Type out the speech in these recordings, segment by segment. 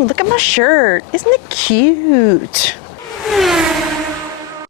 Ooh, look at my shirt. Isn't it cute?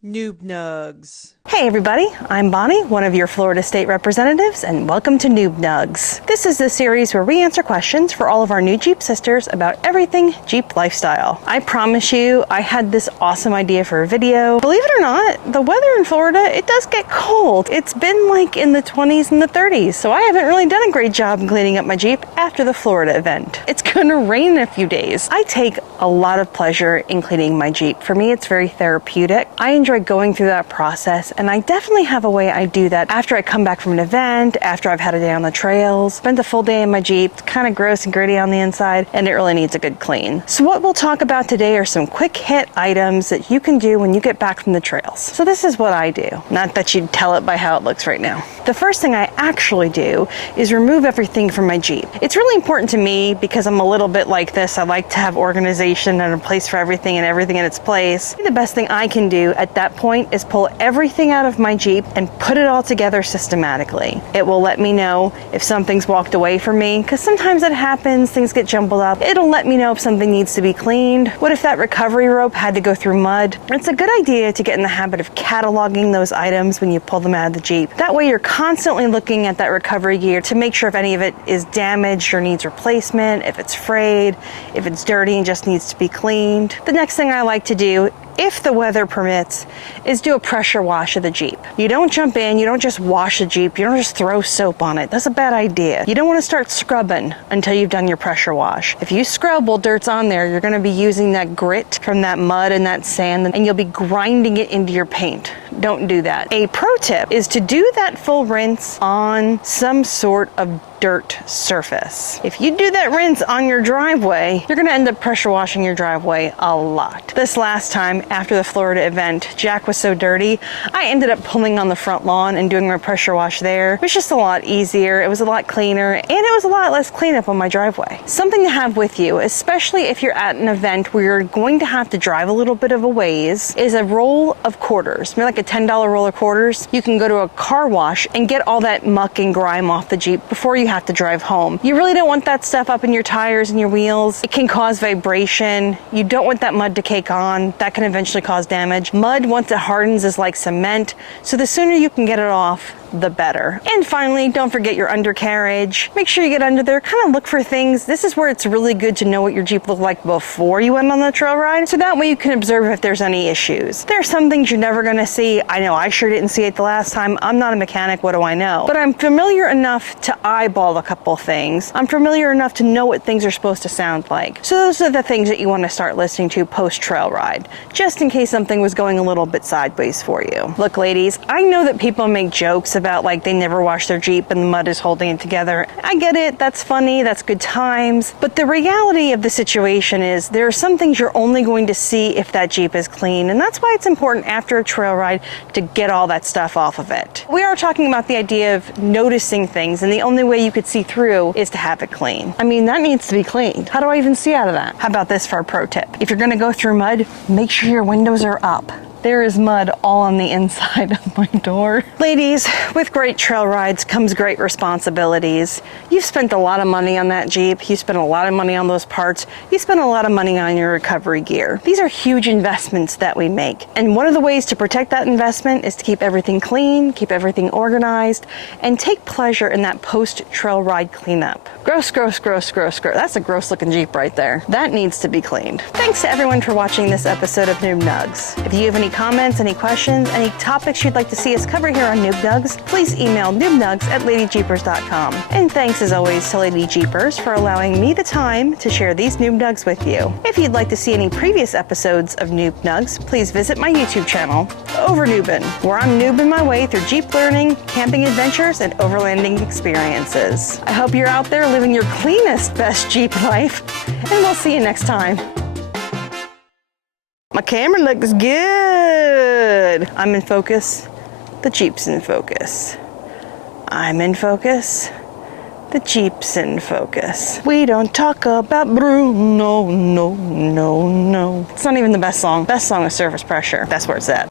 Noob Nugs. Hey everybody, I'm Bonnie, one of your Florida State representatives, and welcome to Noob Nugs. This is the series where we answer questions for all of our new Jeep sisters about everything Jeep lifestyle. I promise you, I had this awesome idea for a video. Believe it or not, the weather in Florida, it does get cold. It's been like in the 20s and the 30s, so I haven't really done a great job in cleaning up my Jeep after the Florida event. It's gonna rain in a few days. I take a lot of pleasure in cleaning my Jeep. For me, it's very therapeutic. I enjoy going through that process, and I definitely have a way I do that after I come back from an event, after I've had a day on the trails, spent a full day in my Jeep. It's kind of gross and gritty on the inside, and it really needs a good clean. So what we'll talk about today are some quick hit items that you can do when you get back from the trails. So this is what I do. Not that you'd tell it by how it looks right now. The first thing I actually do is remove everything from my Jeep. It's really important to me because I'm a little bit like this. I like to have organization and a place for everything and everything in its place. The best thing I can do at that point is pull everything out of my Jeep and put it all together systematically. It will let me know if something's walked away from me, because sometimes it happens, things get jumbled up. It'll let me know if something needs to be cleaned. What if that recovery rope had to go through mud? It's a good idea to get in the habit of cataloging those items when you pull them out of the Jeep. That way you're constantly looking at that recovery gear to make sure if any of it is damaged or needs replacement, if it's frayed, if it's dirty and just needs to be cleaned. The next thing I like to do, if the weather permits, is do a pressure wash of the Jeep. You don't jump in, you don't just wash the Jeep, you don't just throw soap on it. That's a bad idea. You don't want to start scrubbing until you've done your pressure wash. If you scrub while dirt's on there, you're going to be using that grit from that mud and that sand, and you'll be grinding it into your paint. Don't do that. A pro tip is to do that full rinse on some sort of dirt surface. If you do that rinse on your driveway, you're gonna end up pressure washing your driveway a lot. This last time after the Florida event, Jack was so dirty, I ended up pulling on the front lawn and doing my pressure wash there. It was just a lot easier, it was a lot cleaner, and it was a lot less cleanup on my driveway. Something to have with you, especially if you're at an event where you're going to have to drive a little bit of a ways, is a roll of quarters. Maybe like a $10 roll of quarters. You can go to a car wash and get all that muck and grime off the Jeep before you have to drive home. You really don't want that stuff up in your tires and your wheels. It can cause vibration. You don't want that mud to cake on. That can eventually cause damage. Mud, once it hardens, is like cement, so the sooner you can get it off, the better. And finally, don't forget your undercarriage. Make sure you get under there, kind of look for things. This is where it's really good to know what your Jeep looked like before you went on the trail ride, so that way you can observe if there's any issues. There are some things you're never gonna see. I know I sure didn't see it the last time. I'm not a mechanic, what do I know? But I'm familiar enough to eyeball a couple things. I'm familiar enough to know what things are supposed to sound like. So those are the things that you want to start listening to post-trail ride, just in case something was going a little bit sideways for you. Look, ladies, I know that people make jokes about like they never wash their Jeep and the mud is holding it together. I get it, that's funny, that's good times, but the reality of the situation is there are some things you're only going to see if that Jeep is clean, and that's why it's important after a trail ride to get all that stuff off of it. We are talking about the idea of noticing things, and the only way you could see through is to have it clean. I mean, that needs to be cleaned. How do I even see out of that? How about this for a pro tip? If you're gonna go through mud, make sure your windows are up. There is mud all on the inside of my door. Ladies, with great trail rides comes great responsibilities. You've spent a lot of money on that Jeep. You spent a lot of money on those parts. You spent a lot of money on your recovery gear. These are huge investments that we make. And one of the ways to protect that investment is to keep everything clean, keep everything organized, and take pleasure in that post-trail ride cleanup. Gross, gross, gross, gross, gross. That's a gross looking Jeep right there. That needs to be cleaned. Thanks to everyone for watching this episode of Noob Nugs. If you have any comments, any questions, any topics you'd like to see us cover here on Noob Nugs, please email noobnugs@ladyjeepers.com. And thanks as always to Lady Jeepers for allowing me the time to share these Noob Nugs with you. If you'd like to see any previous episodes of Noob Nugs, please visit my YouTube channel, Over Noobin', where I'm noobing my way through Jeep learning, camping adventures, and overlanding experiences. I hope you're out there living your cleanest, best Jeep life, and we'll see you next time. My camera looks good. I'm in focus. The Jeep's in focus. I'm in focus. The Jeep's in focus. We don't talk about Bruno, no, no, no. It's not even the best song. Best song is Surface Pressure. That's where it's at.